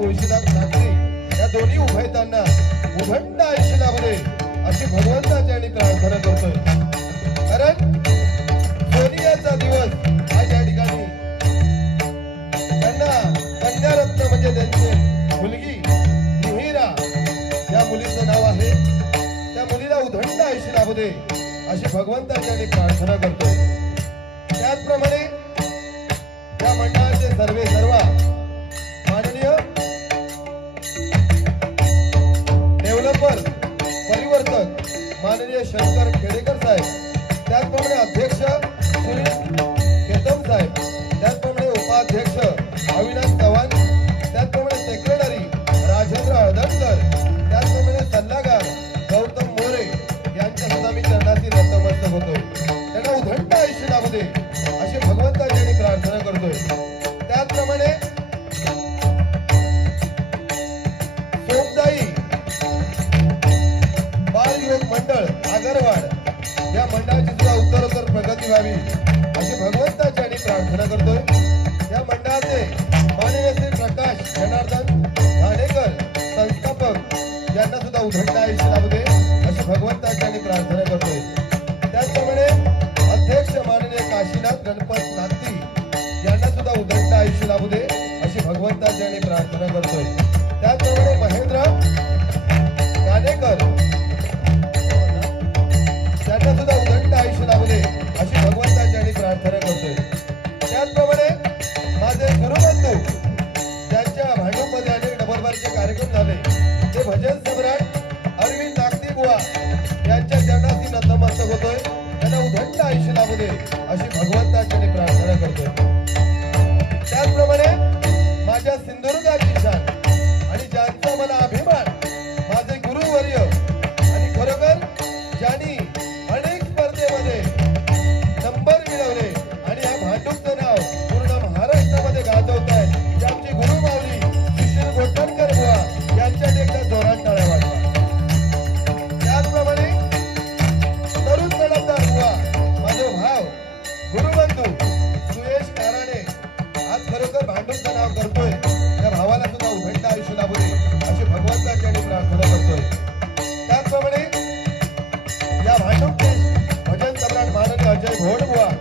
तुळशीदास ठाकरे या दोन्ही उभयतांना उभंड आयुष्य लाभले अशी भगवंताच्या प्रार्थना करतोय. कारण सोनियाचा दिवस आज या ठिकाणी त्यांना कन्यारत्न म्हणजे त्यांचे मुलगी मिहिरा या मुलीचं नाव आहे. त्या मुलीला उधंड आयुष्य लाभू दे अशी भगवंताच्या प्रार्थना करतो Amazing. Jadi.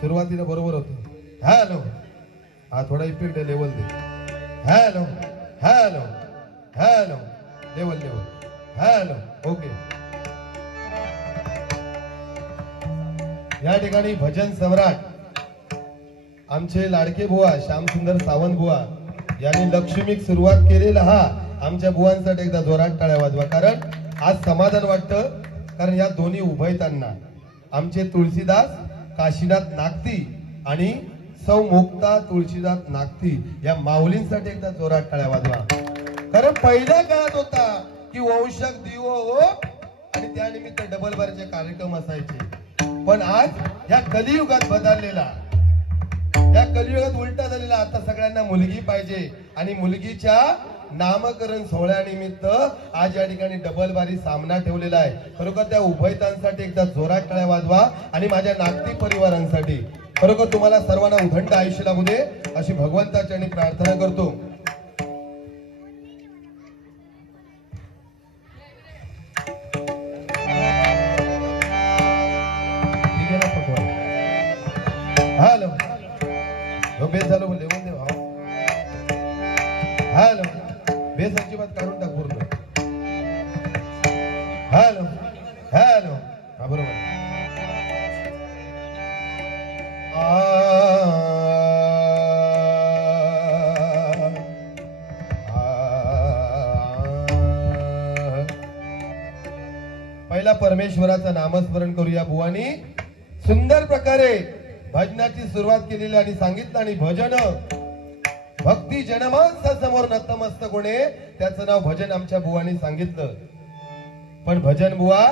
सुरुवातीला बरोबर होतं. हॅलो. हा थोडा इफेक्ट आहे लेवल दे. Hello. Hello. Hello. Level level. Hello. Okay. या ठिकाणी भजन सम्राट आमचे लाडके बुवा श्यामसुंदर सावंत बुवा यांनी लक्ष्मीक सुरुवात केलेला हा आमच्या बुवांसाठी एकदा जोरात टाळ्या वाजवा. कारण आज समाधान वाटतं कारण या दोन्ही उभयतांना. आमचे तुळशीदास काशीनाथ नागती आणि सौ मुक्ता तुळशीदास नागती या माऊलींसाठी एकदा जोरात टाळ्या वाजवा. कारण पहिल्या काळात होता की वंशक दिवो हो आणि त्यानिमित्त डबल बारचे कार्यक्रम असायचे. पण आज या कलियुगात बदललेला या कलियुगात उलटा झालेला आता सगळ्यांना मुलगी पाहिजे आणि मुलगीच्या नामकरण सोहळ्यानिमित्त आज या ठिकाणी डबल बारी सामना ठेवलेला आहे. खरोखर त्या उभयतांसाठी एकदा जोरात टाळ्या वाजवा आणि माझ्या नागती परिवारांसाठी. खरोखर तुम्हाला सर्वांना उदंड आयुष्य लागू दे अशी भगवंताची आणि प्रार्थना करतो. परमेश्वराचं नामस्मरण करूया बुवानी. सुंदर प्रकारे भजनाची सुरुवात केलेली आणि सांगितलं आणि भजन. भक्ती जनमानसा समोर नतमस्तक होणे त्याचं नाव भजन आमच्या बुवानी सांगितलं. पण भजन बुवा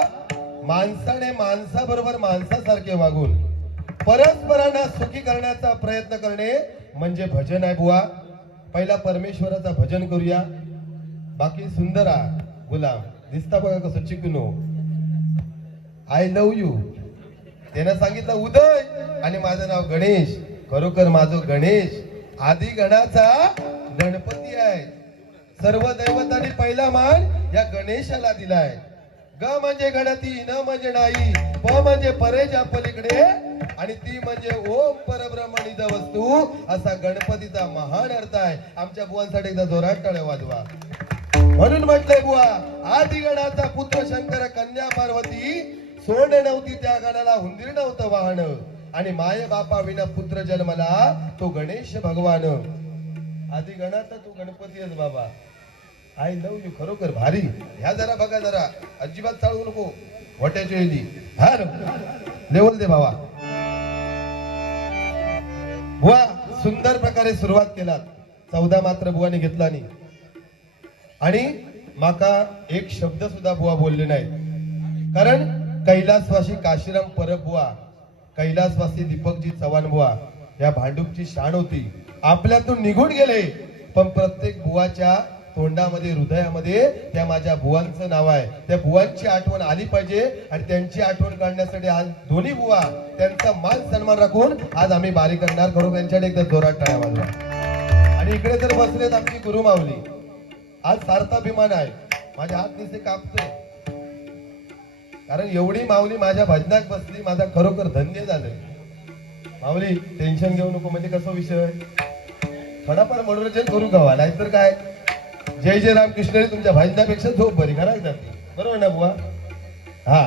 माणसाने माणसाबरोबर माणसासारखे वागून परस्परांना सुखी करण्याचा प्रयत्न करणे म्हणजे भजन आहे बुवा. पहिला परमेश्वराचा भजन करूया. बाकी सुंदर आ गुलाम दिसता बघा कसं चिकनो. आय लव यू त्यानं सांगितलं उदय. आणि माझं नाव गणेश. खरोखर माझं गणेश. आधी गणाचा गणपती आहे. सर्व दैवतांनी पहिला मान या गणेशाला दिलाय. ग म्हणजे गणती न म्हणजे नाही. प म्हणजे परेच्या पलीकडे आणि ती म्हणजे ओम परब्रह्मणित वस्तू. असा गणपतीचा महान अर्थ आहे. आमच्या बुवांसाठी एकदा जोरात टाळ्या वाजवा. म्हणून म्हटलंय बुवा आदिगणाचा पुत्र शंकर कन्या पार्वती सोड नव्हती त्या गणाला हुंदीर नव्हतं वाहन. आणि माय बापा विना पुत्र जन्मला तो गणेश भगवान. आधी गणाचा तू गणपती आहेस बाबा. आय लव यू खरोखर भारी. ह्या जरा बघा जरा. अजिबात चालवू नको. वट्याची हा लेवल दे बाबा. बुवा सुंदर प्रकारे सुरुवात केलात. चौदा मात्र बुवाने घेतला नाही. आणि माका एक शब्द सुद्धा बुवा बोलले नाही कारण कैलासवासी काशीराम परब बुवा कैलासवासी दीपकजी चव्हाण बुवा या भांडूपची शान होती. आपल्यातून निघून गेले. पण प्रत्येक बुवाच्या तोंडामध्ये हृदयामध्ये त्या माझ्या बुवांचं नाव आहे. त्या बुवांची आठवण आली पाहिजे आणि त्यांची आठवण काढण्यासाठी आज दोन्ही बुवा त्यांचा मान सन्मान राखून आज आम्ही बारी करणार. करू त्यांच्याकडे एकदा जोरात टाळ्या वाजवा. आणि इकडे तर बसलेत आमची गुरुमावली आज सार्थ अभिमान आहे. माझ्या हात निसे कापतोय. कारण एवढी माऊली माझ्या भजनात बसली माझा खरोखर धन्य झालंय माऊली टेन्शन घेऊ नको म्हणजे कसा विषय? थोडाफार मनोरंजन करू गावा हो? नाहीतर काय? जय जय रामकृष्ण तुमच्या भाजण्यापेक्षा झोप बरी खरा जाते बरोबर ना बुवा? हा.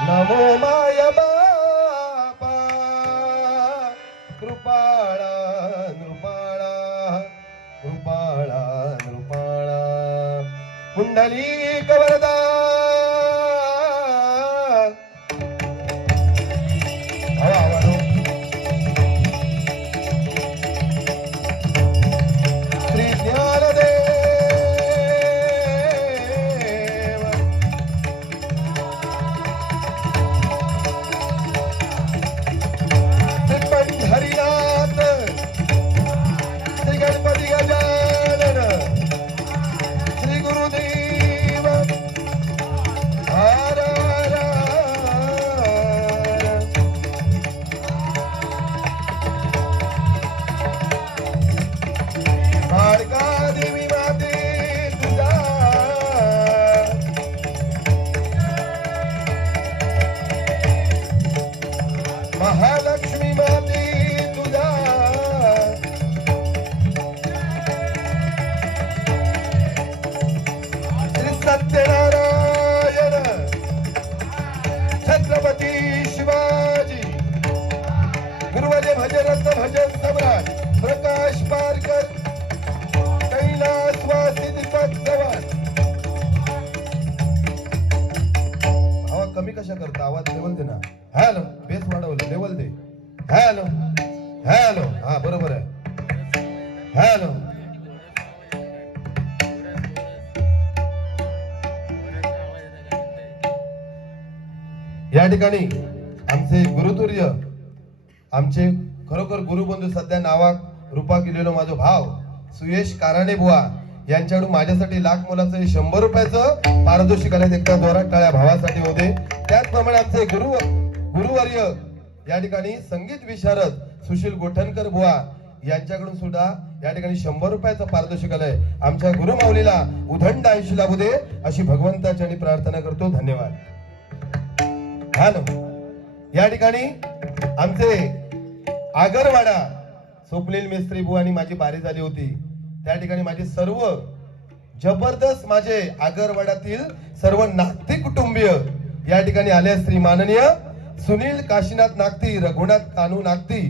नमो माय बापा कृपाळा नृपाळा कृपाळा नृपाळा. कुंडली कवरदा काळका कशा करता आवाज लेवल दे ना. हॅलो. बेस वाढवलं. लेवल दे. हॅलो. हॅलो. हा बरोबर आहे. हॅलो. या ठिकाणी आमचे गुरुतुर्य आमचे खरोखर गुरुबंधू सध्या नावाक रूपा केलेलो माझा भाव सुयेश काराणे बुवा. यांच्याकडून माझ्यासाठी लाख मोलाचं शंभर रुपयाचं पारितोषिक आले एकदा जोरात टाळ्या भावासाठी होते. त्याचप्रमाणे आमचे गुरु गुरुवर्य या ठिकाणी संगीत विशारद सुशील गोठणकर बुवा यांच्याकडून सुद्धा या ठिकाणी शंभर रुपयाचं पारितोषिक आलंय आमच्या गुरुमाऊलीला उदंड आयुष्य लाभू दे अशी भगवंताची प्रार्थना करतो. धन्यवाद. हॅलो या ठिकाणी आमचे आगरवाडा स्वप्नील मिस्त्री आणि माझी बारी झाली होती. त्या ठिकाणी माझे सर्व जबरदस्त माझे आगरवाड्यातील सर्व नागती कुटुंबीय या ठिकाणी आले श्री माननीय सुनील काशीनाथ नागती रघुनाथ कानू नागती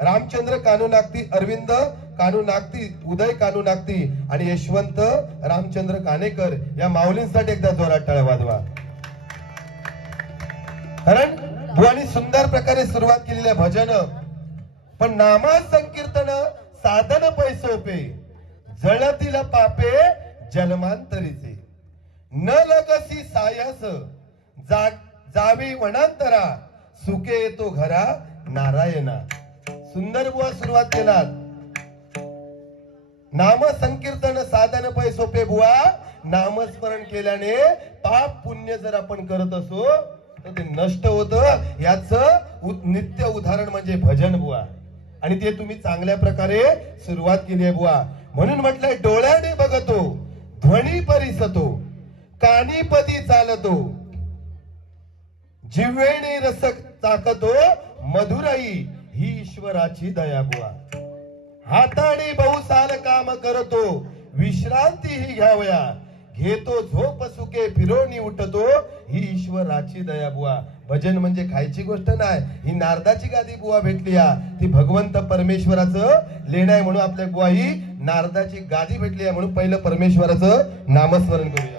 रामचंद्र कानू नागती अरविंद कानू नागती उदय कानू नागती आणि यशवंत रामचंद्र कानेकर या माऊलींसाठी एकदा जोरात टाळ्या वाजवा. कारण भुवानी सुंदर प्रकारे सुरुवात केलेल्या भजन. पण नामा संकीर्तन साधन पैसोपे जळतील पापे जन्मांतरीचे. न लगसी सायास जा जावी वनांतरा सुके येतो घरा नारायणा. सुंदर बुवा सुरुवात केलात. नाम संकीर्तन साधन पै सोपे बुवा नामस्मरण केल्याने पाप पुण्य जर आपण करत असो तर ते नष्ट होत. याच नित्य उदाहरण म्हणजे भजन बुवा. आणि ते तुम्ही चांगल्या प्रकारे सुरुवात केली आहे बुवा. म्हणून म्हटलंय डोळ्याने बघतो ध्वनी परिसतो कानीपदी चालतो. जिव्हेने रस चाकतो मधुराई ही ईश्वराची दया बुवा हाताने बहुसाल काम करतो विश्रांती ही घ्यावया. घेतो झोप सुके फिरोनी उठतो ही ईश्वराची दया बुवा भजन म्हणजे खायची गोष्ट नाही ही नारदाची गादी बुवा भेटली या. ती भगवंत परमेश्वराचं लेण आहे म्हणून आपल्या बुवा ही नारदाची गादी भेटली आहे म्हणून पहिलं परमेश्वराचं नामस्मरण करूया.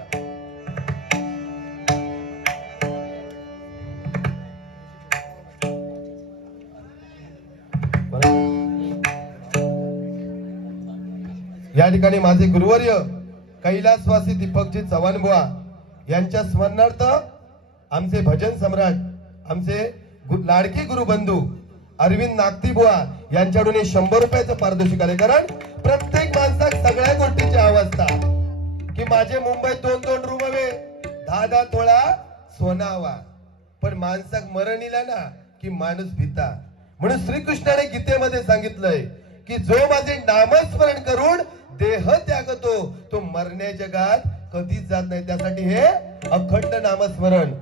या ठिकाणी माझे गुरुवर्य कैलासवासी दीपकजी चव्हाण बुवा यांच्या स्मरणार्थ आमचे भजन सम्राट आमचे लाडके गुरुबंधू अरविंद नागती बुवा यांच्याकडून हे शंभर रुपयाचं पारितोषिक आले कारण प्रत्येक माणसाक सगळ्या गोष्टीची अवस्था. की माझे मुंबईत दोन दोन रूम हवे दहा दहा तोळा सोनावा. पण माणसाक मरण इला ना की माणूस भिता. म्हणून श्रीकृष्णाने गीतेमध्ये सांगितलंय की जो माझे नामस्मरण करून देह त्यागतो तो मरण्या जगात कधीच जात नाही. त्यासाठी हे अखंड नामस्मरण.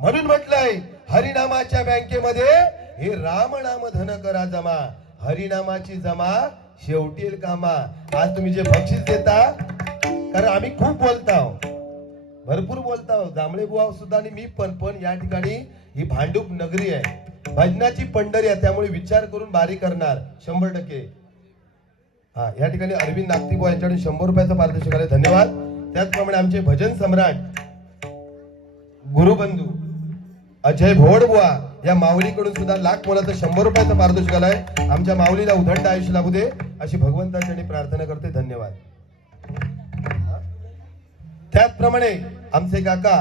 म्हणून म्हटलंय हरिनामाच्या बँकेमध्ये हे राम नाम धन करा जमा हरिनामाची जमा शेवटील कामा. आज तुम्ही जे बक्षीस देता कारण आम्ही खूप बोलताव भरपूर बोलताव जांभळे बुवा सुद्धा आणि मी पण पण या ठिकाणी ही भांडूप नगरी आहे. भजनाची पंढरी आहे त्यामुळे विचार करून बारी करणार. शंभर टक्के. हा या ठिकाणी अरविंद नागतिबुवा यांच्याकडून शंभर रुपयाचा पारितोषिक आले धन्यवाद. त्याचप्रमाणे आमचे भजन सम्राट गुरुबंधू अजय भोडबुवा या माऊलीकडून सुद्धा लाख मोलाचं शंभर रुपयाचं पारितोषिक आलंय. आमच्या माऊलीला उधंड आयुष्य लाभू दे अशी भगवंताच्या प्रार्थना करते धन्यवाद. त्याचप्रमाणे आमचे काका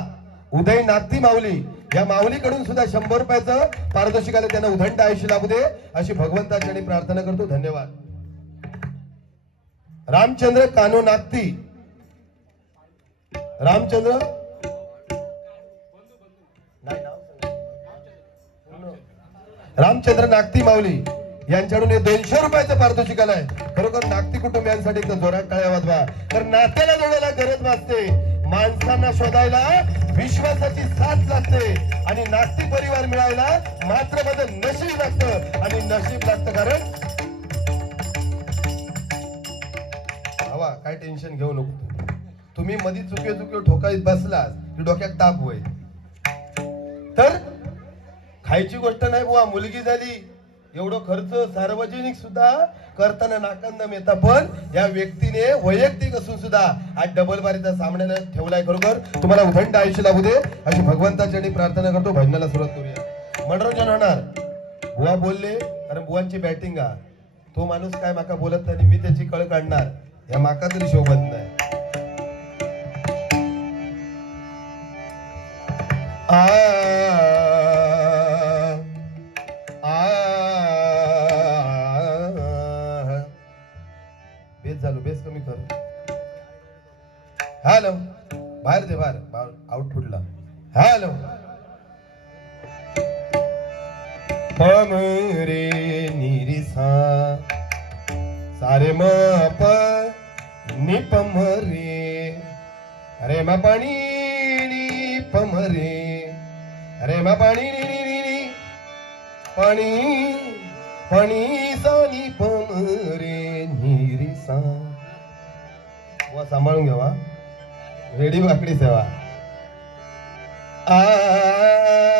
उदय नागती माऊली या माऊलीकडून सुद्धा शंभर रुपयाचं पारितोषिक आलं त्यांना उधंड आयुष्य लाभू दे अशी भगवंताच्या प्रार्थना करतो धन्यवाद. रामचंद्र कानो नागती रामचंद्र रामचंद्र नागती माऊली यांच्याकडून हे दोनशे रुपयाचं पारितोषिक आलंय. खरोखर नागती कुटुंबियांसाठी तर जोरात टाळ्या वाजवा. तर नात्याला जोडायला गरज वाजते माणसांना शोधायला विश्वासाची साथ लागते. आणि नागती परिवार मिळायला मात्र माझं नशीब लागतं. आणि नशीब लागतं कारण हवा काय टेन्शन घेऊ नको तुम्ही मधी चुके चुके ठोकाईत बसलास की डोक्यात ताप होईल. तर खायची गोष्ट नाही बुवा मुलगी झाली. एवढं खर्च सार्वजनिक सुद्धा करताना नाकांदम येता पण या व्यक्तीने वैयक्तिक असून सुद्धा आज डबल बारीचा सामन्याने ठेवलाय खरोखर. तुम्हाला उदंड आयुष्य लाभू दे. अशी भगवंताच्या प्रार्थना करतो. भजनाला सुरुवात करूया. मनोरंजन होणार. बुवा बोलले कारण बुवांची बॅटिंग आ. तो माणूस काय माका बोलत नाही मी त्याची कळ काढणार. या माका तरी शोभत नाही. आ. हॅलो. बाहेर दे बाहेर. आउटपुटला हॅलो. पम रे निरिसा. सारे म प निपम रे. अरे म पाणी पम रे. अरे म पाणी नि पाणी पाणी सा निपम रे निरिसा. सांभाळून घ्यावा રેડી બાકડી સેવા. આ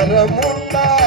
కరమున్నా